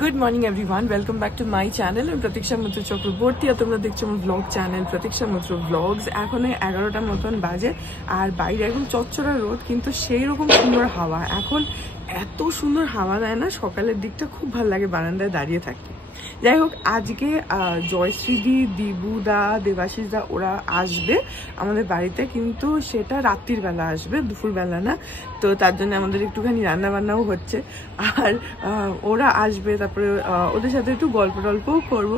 Good morning everyone, welcome back to my channel. আমি প্রতীক্ষা মিত্র চক্রবর্তী আর তোমরা দেখছো আমার ব্লগ চ্যানেল প্রতীক্ষা মিত্র ব্লগস। এখন 11টার মতন বাজে আর বাইরে একদম চচ্চড়া রোদ, কিন্তু সেই রকম সুন্দর হাওয়া। এখন এত সুন্দর হাওয়া দেয় না, সকালের দিকটা খুব ভালো লাগে বারান্দায় দাঁড়িয়ে থাকতে। যাই হোক, আজকে জয়শ্রীদি, দিবুদা, দেবাশিসদা ওরা আসবে আমাদের বাড়িতে, কিন্তু সেটা রাত্রির বেলা আসবে, দুপুরবেলা না। তো তার জন্য আমাদের একটুখানি রান্না বান্নাও হচ্ছে। আর ওরা আসবে, তারপরে ওদের সাথে একটু গল্প টল্পও করবো।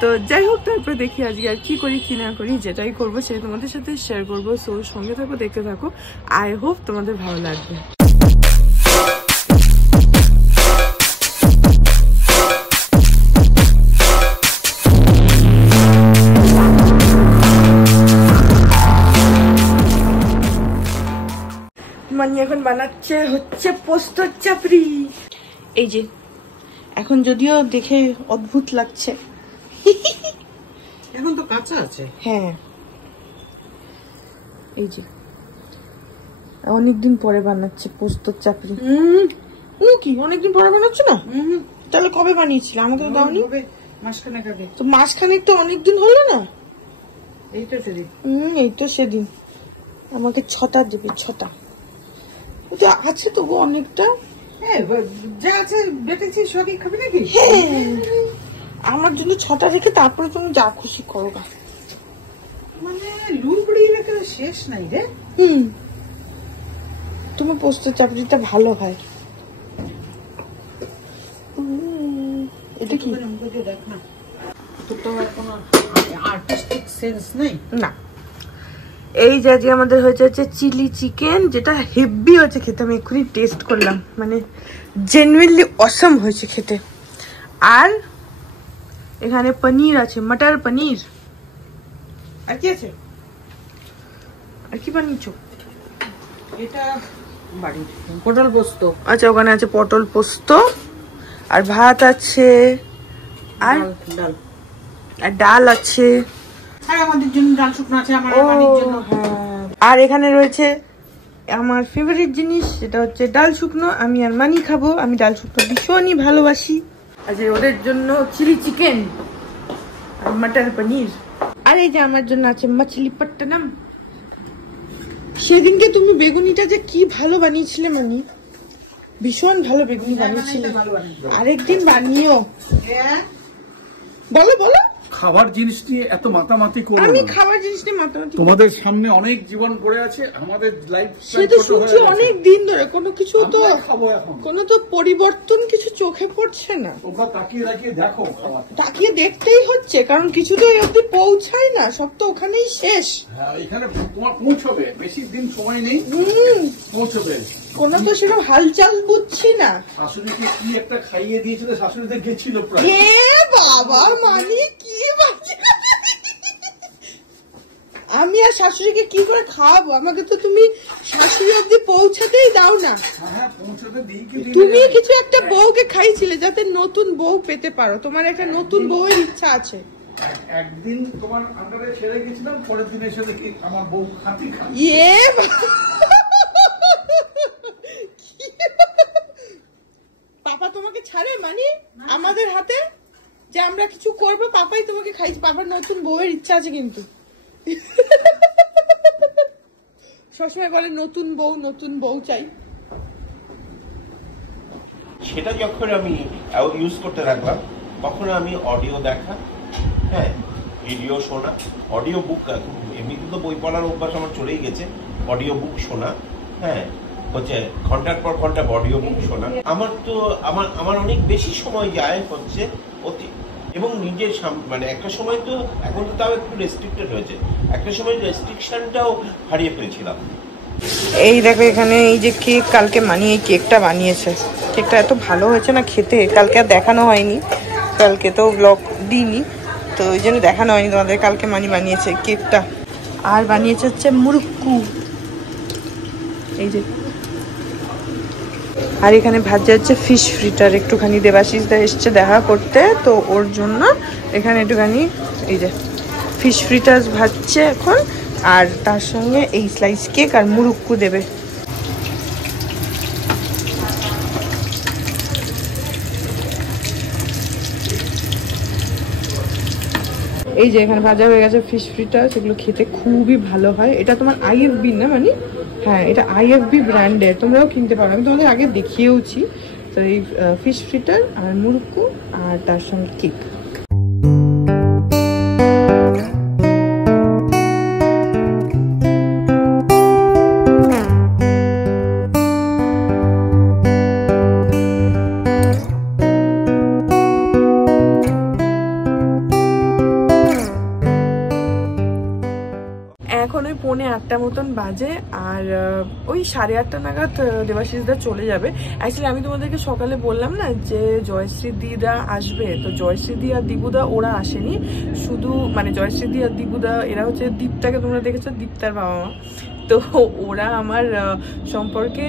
তো যাই হোক, তারপরে দেখি আজকে আর কি করি কি না করি, যেটাই করবো সেটা তোমাদের সাথে শেয়ার করবো। সো সঙ্গে থাকো, দেখতে থাকো। আই হোপ তোমাদের ভালো লাগবে। মানি এখন বানাচ্ছে হচ্ছে পোস্ত চাপড়ি। এই যে এখন যদিও দেখে অদ্ভুত লাগছে, এখন তো কাঁচা আছে। হ্যাঁ, এই যে অনেকদিন পরে বানাচ্ছে পোস্ত চাপড়ি। কি অনেকদিন পরে বানাচ্ছে না? তাহলে কবে বানিয়েছিলে? আমাকে তো দাওনি। মাসখানেক আগে। তো মাসখানেক তো অনেকদিন হলো না? এই তো সেদিন। এই তো সেদিন। আমাকে 6টা দেবে, 6টা আছে তবু অনেকটা। হ্যাঁ, যা আছে বেটেছি, সবই খাবি নাকি? আমার জন্য 6টা রেখে তারপরে তুমি যা খুশি করো। মানে লুবড়ি রেখে শেষ নাই রে। তুমি পোস্ত চাপড়িটা ভালো হয়। এটা কি? দেখ না, তোর তো কোনো আর্টিস্টিক সেন্স নেই না। এই যে আজকে আমাদের হচ্ছে চিলি চিকেন, যেটা হেভি হচ্ছে খেতে। আমি এক্ষুনি টেস্ট করলাম, মানে জেনুইনলি অসম হয়েছে খেতে। আর এখানে পনির আছে, মটর পনির। আর কি আছে? আর কি বানিয়েছো? এটা বাড়ির পটল পোস্ত। আচ্ছা, ওখানে আছে পটল পোস্ত আর ভাত আছে আর ডাল, আর ডাল আছে। আর আমাদের জন্য ডাল শুকনো আছে, আমার বাড়ির জন্য। আর এখানে রয়েছে আমার ফেভারিট জিনিস, সেটা হচ্ছে ডাল শুকনো। আমি আর মানি খাবো, আমি ডাল শুকনো ভীষণই ভালোবাসি। আজ ওদের জন্য চিলি চিকেন আর মটর পনির। আর এই যে আমার জন্য আছে মাছলি পট্টনম। সেদিনকে তুমি বেগুনিটা যে কি ভালো বানিয়েছিলে মানি, ভীষণ ভালো বেগুনি বানিয়েছিলে। আরেকদিন বানিও। বলো বলো। খাবার জিনিস নিয়ে এত মাতামাতি করো না। আমি খাবার জিনিস নিয়ে মাতামাতি, তোমাদের সামনে অনেক জীবন পড়ে আছে, আমাদের লাইফ সে তো শুনছি অনেক দিন ধরে, কোনো কিছু তো খাবো এখন, কোনো তো পরিবর্তন কিছু চোখে পড়ছে না। তোমরা তাকিয়ে তাকিয়ে দেখো, তাকিয়ে দেখতেই হচ্ছে, কারণ কিছু তো এই অব্দি পৌঁছায় না, সব তো ওখানেই শেষ। হ্যাঁ, এখানে তোমার পৌঁছবে, বেশি দিন সময় নেই, পৌঁছবে। কোনো তো সেরকম হালচাল বুঝছি না। শাশুড়িকে কি একটা খাইয়ে দিয়েছিল, শাশুড়িতে গেছিল প্রায়। এ বাবা, মানে কি বাজে! আমি আর শাশুড়িকে কি করে খাওয়াবো? আমাকে তো তুমি শাশুড়ি অব্দি পৌঁছাতেই দাও না। হ্যাঁ, পৌঁছতে দিই কি তুমি কিছু একটা বউকে খাইছিলে যাতে নতুন বউ পেতে পারো, তোমার একটা নতুন বউয়ের ইচ্ছা আছে। একদিন তোমার আন্ডারে ছেড়ে গেছিলাম, পরের দিন এসে দেখি আমার বউ খাতি খায়। পাপা তোমাকে ছাড়ে মানে আমাদের হাতে যে আমরা কিছু করবো, পাপাই তোমাকে খাইছে। পাপার নতুন বউয়ের ইচ্ছা আছে, কিন্তু সবসময় বলে নতুন বউ চাই। সেটা যখন আমি ইউজ করতে লাগলাম, তখন আমি অডিও দেখা, হ্যাঁ, ভিডিও শোনা, অডিও বুক। এমনিতে তো বই পড়ার অভ্যাস আমার চলেই গেছে, অডিও বুক শোনা, হ্যাঁ, হচ্ছে ঘন্টার পর ঘন্টা অডিও বুক শোনা। আমার তো আমার অনেক বেশি সময় যায় হচ্ছে অতি, এবং নিজের মানে একটা সময় তো, এখন তো তাও একটু রেস্ট্রিক্টেড হয়েছে, একটা সময় রেস্ট্রিকশনটাও হারিয়ে ফেলেছিলাম। এই দেখো এখানে এই যে কেক, কালকে মানি এই কেকটা বানিয়েছে। কেকটা এত ভালো হয়েছে না খেতে, কালকে আর দেখানো হয়নি, কালকে তো ব্লগ দিইনি, তো ওই জন্য দেখানো হয়নি তোমাদের। কালকে মানি বানিয়েছে কেকটা, আর বানিয়েছে হচ্ছে মুরুক্কু, এই যে। আর এখানে ভাজা হচ্ছে ফিশ ফ্রিটার। একটুখানি দেবাশিসদা এসছে দেখা করতে, তো ওর জন্য এখানে একটুখানি এই যে ফিশ ফ্রিটার ভাজছে এখন। আর তার সঙ্গে এই স্লাইস কেক আর মুরুক্কু দেবে। এই যে এখানে ভাজা হয়ে গেছে ফিশ ফ্রিটার, সেগুলো খেতে খুবই ভালো হয়। এটা তোমার IFB না মানে? হ্যাঁ, এটা IFB ব্র্যান্ডের, তোমরাও কিনতে পারো, আমি তোমাদের আগে দেখিয়েওছি। তো এই ফিশ ফ্রিটার আর মুরুক্কু আর তার সঙ্গে কেক। এখন ওই 7:45 মতন বাজে, আর ওই 8:30 নাগাদ দেবাশিসদা চলে যাবে। অ্যাকচুয়ালি আমি তোমাদেরকে সকালে বললাম না যে জয়শ্রী দিদা আসবে, তো জয়শ্রী দি আর দিবুদা ওরা আসেনি, শুধু মানে জয়শ্রী দি আর দিবুদা এরা হচ্ছে দীপ্তাকে তোমরা দেখেছো, দীপ্তার বাবা মা, তো ওরা আমার সম্পর্কে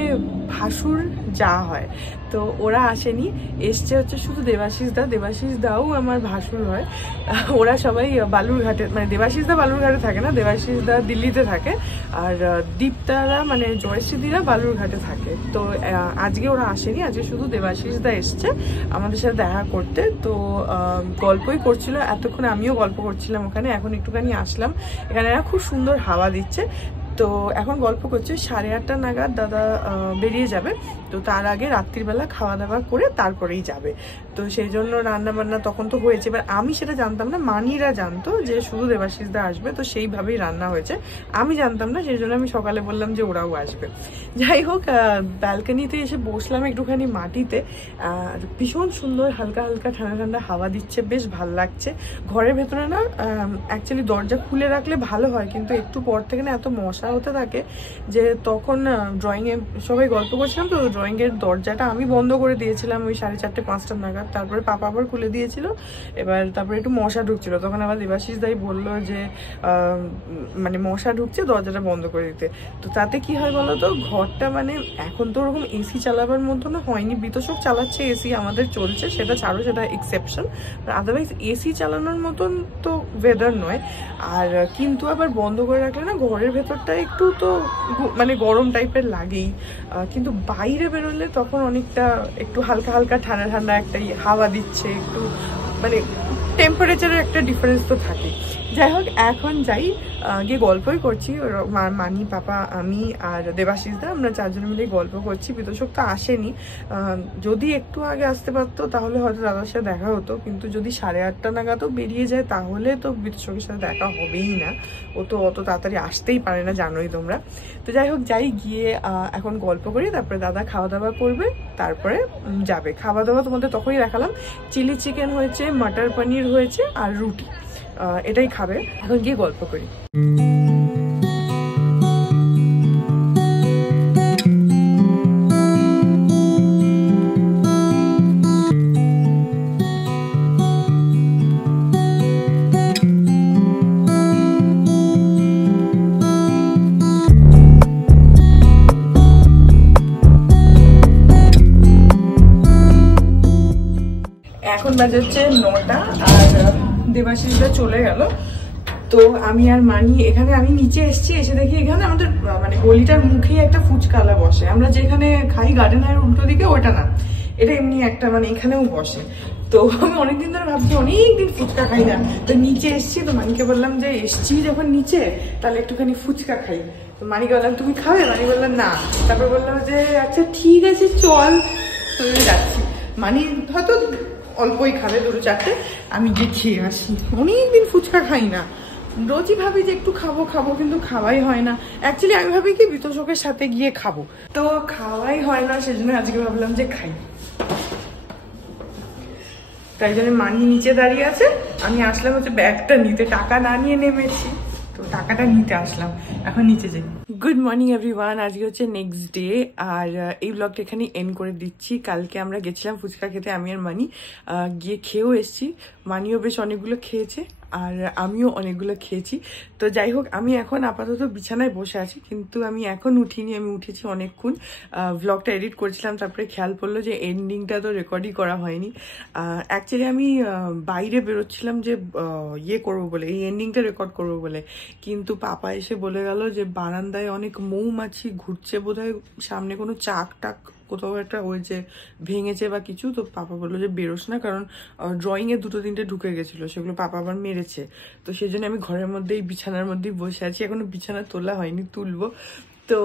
ভাসুর যা হয়, তো ওরা আসেনি, এসছে হচ্ছে শুধু দেবাশিস দাও আমার ভাসুর হয়। ওরা সবাই বালুরঘাটে, মানে দেবাশিস দা বালুরঘাটে থাকে না, দেবাশিস দা দিল্লিতে থাকে, আর দীপ্তারা মানে জয়শ্রীদিরা বালুরঘাটে থাকে। তো আজকে ওরা আসেনি, আজকে শুধু দেবাশিস দা এসছে আমাদের সাথে দেখা করতে। তো গল্পই করছিল এতক্ষণ, আমিও গল্প করছিলাম ওখানে, এখন একটুখানি আসলাম, এখানে খুব সুন্দর হাওয়া দিচ্ছে। তো এখন গল্প করছে, 8:30 নাগাদ দাদা বেরিয়ে যাবে, তো তার আগে রাত্রিবেলা খাওয়া দাওয়া করে তারপরেই যাবে। তো সেই জন্য রান্না বান্না তখন তো হয়েছে, এবার আমি সেটা জানতাম না, মানিরা জানতো যে শুধু দেবাশিসদা আসবে, তো সেইভাবেই রান্না হয়েছে, আমি জানতাম না, সেই জন্য আমি সকালে বললাম যে ওরাও আসবে। যাই হোক, ব্যালকনিতে এসে বসলাম একটুখানি মাটিতে, আর ভীষণ সুন্দর হালকা হালকা ঠান্ডা ঠান্ডা হাওয়া দিচ্ছে, বেশ ভাল লাগছে। ঘরের ভেতরে না অ্যাকচুয়ালি দরজা খুলে রাখলে ভালো হয়, কিন্তু একটু পর থেকে না এত মশা হতে থাকে যে তখন ড্রয়িংয়ে সবাই গল্প করছিলাম, তো ড্রয়িংয়ের দরজাটা আমি বন্ধ করে দিয়েছিলাম ওই 4:30-5টা নাগাদ, তারপরে পাপা আবার খুলে দিয়েছিল, এবার তারপরে একটু মশা ঢুকছিল, তখন আবার দেবাশিস দাই বললো যে মানে মশা ঢুকছে, দরজাটা বন্ধ করে দিতে। তো তাতে কি হয় বলো তো, ঘরটা মানে এখন তো ওরকম এসি চালাবার মতো না হয়নি, বিতোষক চালাচ্ছে এসি, আমাদের চলছে, সেটা ছাড়ো, সেটা এক্সেপশন, আদারওয়াইজ এসি চালানোর মতন তো ওয়েদার নয়। আর কিন্তু আবার বন্ধ করে রাখলে না ঘরের ভেতরটা একটু তো মানে গরম টাইপের লাগেই, কিন্তু বাইরে বেরোলে তখন অনেকটা একটু হালকা হালকা ঠান্ডা ঠান্ডা একটা হাওয়া দিচ্ছে, একটু মানে টেম্পারেচারের একটা ডিফারেন্স তো থাকে। যাই হোক, এখন যাই, গিয়ে গল্পই করছি, মানি, পাপা, আমি আর দেবাশিসদা, আমরা 4 জন মিলে গল্প করছি। বিতোষক তো আসেনি, যদি একটু আগে আসতে পারতো তাহলে হয়তো দাদার সাথে দেখা হতো, কিন্তু যদি 8:30 নাগাদও বেরিয়ে যায় তাহলে তো বিতোষকের সাথে দেখা হবেই না, ও তো অত তাড়াতাড়ি আসতেই পারে না, জানোই তোমরা। তো যাই হোক, যাই গিয়ে এখন গল্প করি, তারপরে দাদা খাওয়া দাওয়া করবে, তারপরে যাবে। খাওয়া দাওয়া তোমাদের তখনই দেখালাম, চিলি চিকেন হয়েছে, মটর পনির হয়েছে আর রুটি, এটাই খাবে। এখন গিয়ে গল্প করি। এখন বাজে হচ্ছে 9টা, আর দেবাশিসদা চলে গেল। তো আমি আর মানি এখানে, আমি নিচে এসেছি, এসে দেখি এখানে আমাদের মানে গলিটার মুখেই একটা ফুচকালা বসে, আমরা যেখানে খাই গার্ডেনের উল্টো দিকে, ওটা না, এটা এমনি একটা মানে এখানেও বসে। তো আমি অনেকদিন ধরে ভাবছি অনেকদিন ফুচকা খাই না, তো নিচে এসছি, তো মানিকে বললাম যে এসছি যখন নিচে তাহলে একটুখানি ফুচকা খাই। তো মানিকে বললাম তুমি খাবে, মানি বললাম না, তারপর বললাম যে আচ্ছা ঠিক আছে চল, তো যাচ্ছি। মানি হয়তো অল্পই খাবে, 2-4টে, আমি গিয়ে খেয়ে আসি। অনেকদিন ফুচকা খাই না, রোজই ভাবি যে একটু খাবো খাবো, কিন্তু খাওয়াই হয় না। অ্যাকচুয়ালি আমি ভাবি কি বিতোষকের সাথে গিয়ে খাবো, তো খাওয়াই হয় না, সেজন্য আজকে ভাবলাম যে খাই। তাই জন্য মানি নিচে দাঁড়িয়ে আছে, আমি আসলাম হচ্ছে ব্যাগটা নিতে, টাকা না নিয়ে নেমেছি, তো টাকাটা নিতে আসলাম, এখন নিচে যাই। গুড মর্নিং এভরিওয়ান, আজকে হচ্ছে নেক্সট ডে, আর এই ব্লগটা এখানে এন্ড করে দিচ্ছি। কালকে আমরা গেছিলাম ফুচকা খেতে, আমি আর মানি, গিয়ে খেয়েও এসেছি, মানিও বেশ অনেকগুলো খেয়েছে আর আমিও অনেকগুলো খেয়েছি। তো যাই হোক, আমি এখন আপাতত বিছানায় বসে আছি, কিন্তু আমি এখন উঠিনি, আমি উঠেছি অনেকক্ষণ, ব্লগটা এডিট করছিলাম, তারপরে খেয়াল পড়লো যে এন্ডিংটা তো রেকর্ডই করা হয়নি। অ্যাকচুয়ালি আমি বাইরে বেরোচ্ছিলাম যে ইয়ে করবো বলে, এই এন্ডিংটা রেকর্ড করবো বলে, কিন্তু পাপা এসে বলে গেল যে বারান্দায় অনেক মৌমাছি ঘুরছে, বোধহয় সামনে কোনো চাক টাক কোথাও একটা ওই যে ভেঙেছে বা কিছু, তো পাপা বললো যে বেরোস না, কারণ ড্রয়িংয়ে 2-3টে ঢুকে গেছিলো, সেগুলো পাপা আবার মেরেছে। তো সেই জন্য আমি ঘরের মধ্যেই বিছানার মধ্যেই বসে আছি, এখনো বিছানা তোলা হয়নি, তুলবো। তো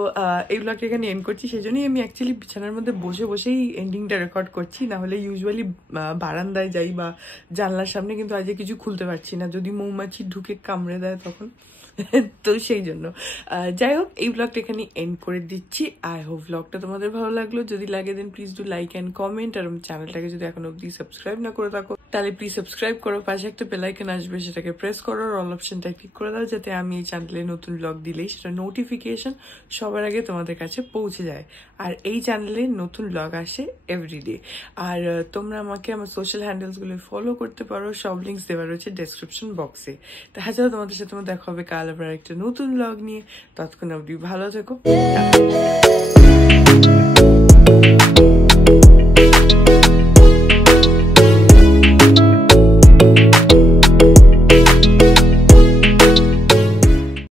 এই ব্লগটা এখানে এন্ড করছি, সেই জন্যই আমি অ্যাকচুয়ালি বিছানার মধ্যে বসে বসেই এন্ডিংটা রেকর্ড করছি, না হলে ইউজুয়ালি বারান্দায় যাই বা জানলার সামনে, কিন্তু আজকে কিছু খুলতে পারছি না, যদি মৌমাছি ঢুকে কামড়ে দেয় তখন। তো সেই জন্য যাই হোক, এই ব্লগটা এখানে এন্ড করে দিচ্ছি। আই হোপ ব্লগটা তোমাদের ভালো লাগলো, যদি লাগে then please do like and comment, আর চ্যানেলটাকে যদি এখন অব্দি সাবস্ক্রাইব না করে থাকো তাহলে প্লিজ সাবস্ক্রাইব করো, পাশে একটা বেল আইকন আসবে, সেটাকে প্রেস করো, অল অপশনটা ক্লিক করে দাও, যাতে আমি এই চ্যানেলে নতুন ব্লগ দিলেই সেটা নোটিফিকেশন সবার আগে তোমাদের কাছে পৌঁছে যায়। আর এই চ্যানেলে নতুন ব্লগ আসে এভরিডে। আর তোমরা আমাকে আমার সোশ্যাল হ্যান্ডেলসগুলো ফলো করতে পারো, সব লিঙ্কস দেওয়া রয়েছে ডেসক্রিপশন বক্সে। তাছাড়াও তোমাদের সাথে দেখা হবে কাল আবার একটা নতুন ব্লগ নিয়ে। ততক্ষণ অবধি ভালো থেকো।